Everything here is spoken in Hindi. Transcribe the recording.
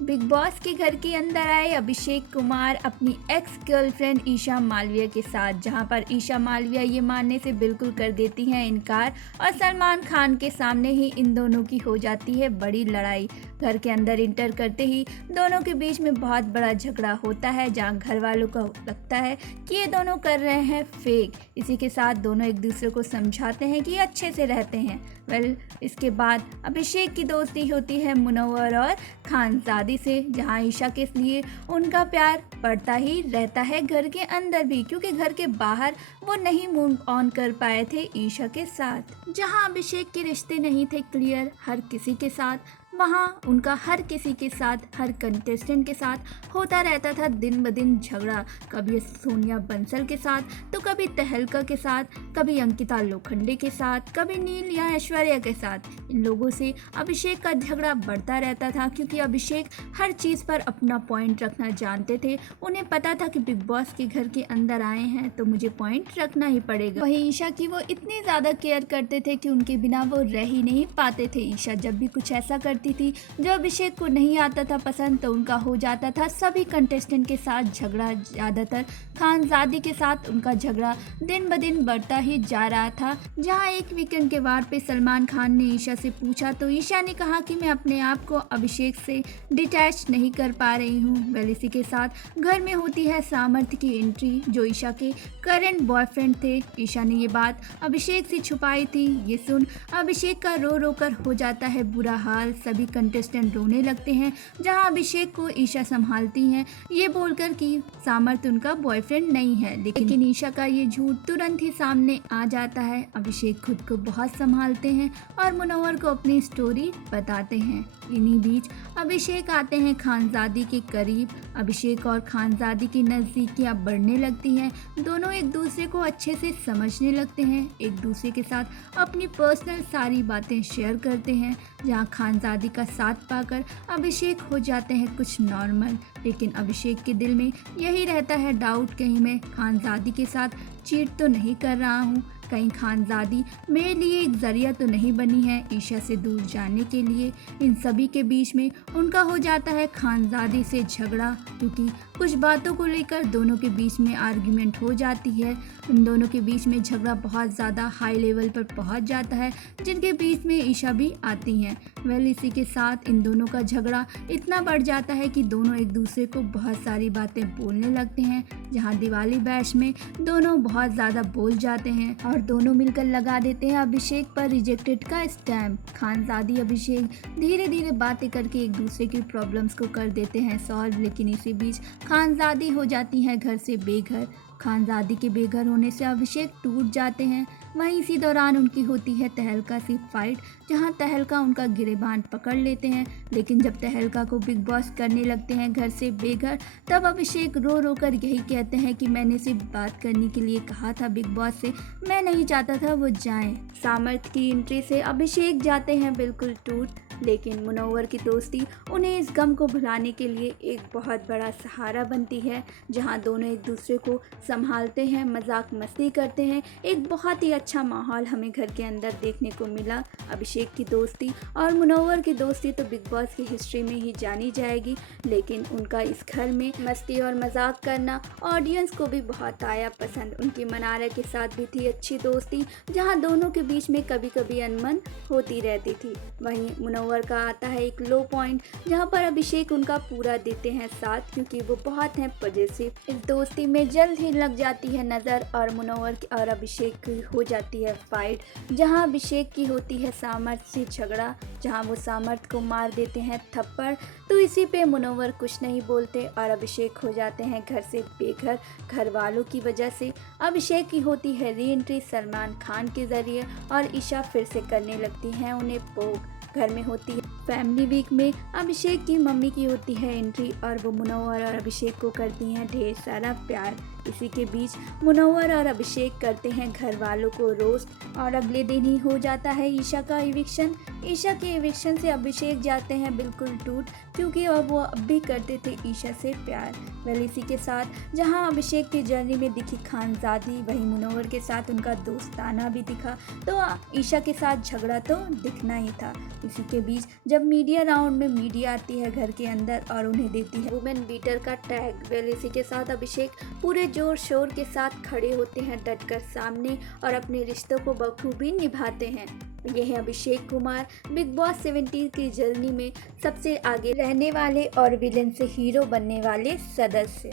बिग बॉस के घर के अंदर आए अभिषेक कुमार अपनी एक्स गर्लफ्रेंड ईशा मालविया के साथ, जहां पर ईशा मालविया ये मानने से बिल्कुल कर देती हैं इनकार और सलमान खान के सामने ही इन दोनों की हो जाती है बड़ी लड़ाई। घर के अंदर इंटर करते ही दोनों के बीच में बहुत बड़ा झगड़ा होता है, जहां घर वालों को लगता है कि ये दोनों कर रहे हैं फेक। इसी के साथ दोनों एक दूसरे को समझाते हैं कि अच्छे से रहते हैं। इसके बाद अभिषेक की दोस्ती होती है मुनव्वर और खानजादी से, जहां ईशा के लिए उनका प्यार बढ़ता ही रहता है घर के अंदर भी, क्योंकि घर के बाहर वो नहीं मूव ऑन कर पाए थे ईशा के साथ। जहां अभिषेक के रिश्ते नहीं थे क्लियर हर किसी के साथ, वहाँ उनका हर किसी के साथ, हर कंटेस्टेंट के साथ होता रहता था दिन ब दिन झगड़ा। कभी सोनिया बंसल के साथ, तो कभी तहलका के साथ, कभी अंकिता लोखंडे के साथ, कभी नील या ऐश्वर्या के साथ। इन लोगों से अभिषेक का झगड़ा बढ़ता रहता था, क्योंकि अभिषेक हर चीज़ पर अपना पॉइंट रखना जानते थे। उन्हें पता था कि बिग बॉस के घर के अंदर आए हैं तो मुझे पॉइंट रखना ही पड़ेगा। वहीं ईशा की वो इतनी ज़्यादा केयर करते थे कि उनके बिना वो रह ही नहीं पाते थे। ईशा जब भी कुछ ऐसा करती थी जो अभिषेक को नहीं आता था पसंद, तो उनका हो जाता था सभी कंटेस्टेंट के साथ झगड़ा। ज़्यादातर खानजादी के साथ उनका झगड़ा दिन ब दिन बढ़ता ही जा रहा था। जहां एक वीकेंड के वार पे सलमान खान ने ईशा से पूछा तो ईशा ने कहा कि मैं अपने आप को अभिषेक से डिटैच नहीं कर पा रही हूँ। इसी के साथ घर में होती है सामर्थ्य की एंट्री, जो ईशा के करंट बॉयफ्रेंड थे। ईशा ने ये बात अभिषेक से छुपाई थी। ये सुन अभिषेक का रो रो कर हो जाता है बुरा हाल। सभी कंटेस्टेंट रोने लगते हैं, जहां अभिषेक को ईशा संभालती हैं, ये बोलकर कि सामर्थ्य उनका बॉयफ्रेंड नहीं है। लेकिन ईशा का ये झूठ तुरंत ही सामने आ जाता है। अभिषेक खुद को बहुत संभालते हैं और मुनव्वर को अपनी स्टोरी बताते हैं। इन्हीं बीच अभिषेक आते हैं खानजादी के करीब। अभिषेक और खानजादी की नज़दीकियाँ बढ़ने लगती हैं। दोनों एक दूसरे को अच्छे से समझने लगते हैं, एक दूसरे के साथ अपनी पर्सनल सारी बातें शेयर करते हैं। जहां खानजादी का साथ पाकर अभिषेक हो जाते हैं कुछ नॉर्मल, लेकिन अभिषेक के दिल में यही रहता है डाउट, कहीं मैं खानजादी के साथ चीट तो नहीं कर रहा हूँ, कहीं खानजादी मेरे लिए एक जरिया तो नहीं बनी है ईशा से दूर जाने के लिए। इन सभी के बीच में उनका हो जाता है खानजादी से झगड़ा, क्योंकि कुछ बातों को लेकर दोनों के बीच में आर्ग्यूमेंट हो जाती है। इन दोनों के बीच में झगड़ा बहुत ज़्यादा हाई लेवल पर पहुंच जाता है, जिनके बीच में ईशा भी आती हैं। इसी के साथ इन दोनों का झगड़ा इतना बढ़ जाता है कि दोनों एक दूसरे को बहुत सारी बातें बोलने लगते हैं। जहां दिवाली बैश में दोनों बहुत ज़्यादा बोल जाते हैं और दोनों मिलकर लगा देते हैं अभिषेक पर रिजेक्टेड का स्टैम्प। खानजादी अभिषेक धीरे धीरे बातें करके एक दूसरे की प्रॉब्लम्स को कर देते हैं सॉल्व, लेकिन इसी बीच खानजादी हो जाती है घर से बेघर। खानजादी के बेघर होने से अभिषेक टूट जाते हैं। वहीं इसी दौरान उनकी होती है तहलका से फाइट, जहां तहलका उनका गिरेबान पकड़ लेते हैं। लेकिन जब तहलका को बिग बॉस करने लगते हैं घर से बेघर, तब अभिषेक रो रो कर यही कहते हैं कि मैंने सिर्फ बात करने के लिए कहा था बिग बॉस से, मैं नहीं चाहता था वो जाएं। सामर्थ्य की एंट्री से अभिषेक जाते हैं बिल्कुल टूट, लेकिन मुनव्वर की दोस्ती उन्हें इस गम को भुलाने के लिए एक बहुत बड़ा सहारा बनती है। जहां दोनों एक दूसरे को संभालते हैं, मजाक मस्ती करते हैं। एक बहुत ही अच्छा माहौल हमें घर के अंदर देखने को मिला। अभिषेक की दोस्ती और मुनव्वर की दोस्ती तो बिग बॉस की हिस्ट्री में ही जानी जाएगी, लेकिन उनका इस घर में मस्ती और मजाक करना ऑडियंस को भी बहुत आया पसंद। उनकी मनारा के साथ भी थी अच्छी दोस्ती, जहाँ दोनों के बीच में कभी कभी अनबन होती रहती थी। वहीं मुनव्वर का आता है एक लो पॉइंट, जहाँ पर अभिषेक उनका पूरा देते हैं साथ, क्योंकि वो बहुत हैं पॉजिटिव। इस दोस्ती में जल्द ही लग जाती है नज़र और मुनव्वर और अभिषेक की हो जाती है फाइट, जहां अभिषेक की होती है सामर्थ्य से झगड़ा, जहां वो सामर्थ्य को मार देते हैं थप्पड़। तो इसी पे मुनव्वर कुछ नहीं बोलते और अभिषेक हो जाते हैं घर से बेघर। घर वालों की वजह से अभिषेक की होती है री एंट्री सलमान खान के ज़रिए और ईशा फिर से करने लगती हैं उन्हें पोक। घर में होती है फैमिली वीक में अभिषेक की मम्मी की होती है एंट्री और वो मुनव्वर और अभिषेक को करती हैं ढेर सारा प्यार। इसी के बीच मुनव्वर और अभिषेक करते हैं घर वालों को रोस्ट और अगले दिन ही हो जाता है ईशा का इविक्शन। ईशा के इविक्शन से अभिषेक जाते हैं बिल्कुल टूट, क्योंकि अब वो अब भी करते थे ईशा से प्यार। इसी के साथ जहां अभिषेक की जर्नी में दिखी खानजादी, वहीं मुनव्वर के साथ उनका दोस्ताना भी दिखा, तो ईशा के साथ झगड़ा तो दिखना ही था। इसी के बीच जब जब मीडिया राउंड में मीडिया आती है घर के अंदर और उन्हें देती है वुमेन बीटर का टैग। वेल इसी के साथ अभिषेक पूरे जोर शोर के साथ खड़े होते हैं डटकर सामने और अपने रिश्तों को बखूबी निभाते हैं। ये है अभिषेक कुमार, बिग बॉस 17 की जर्नी में सबसे आगे रहने वाले और विलेन से हीरो बनने वाले सदस्य।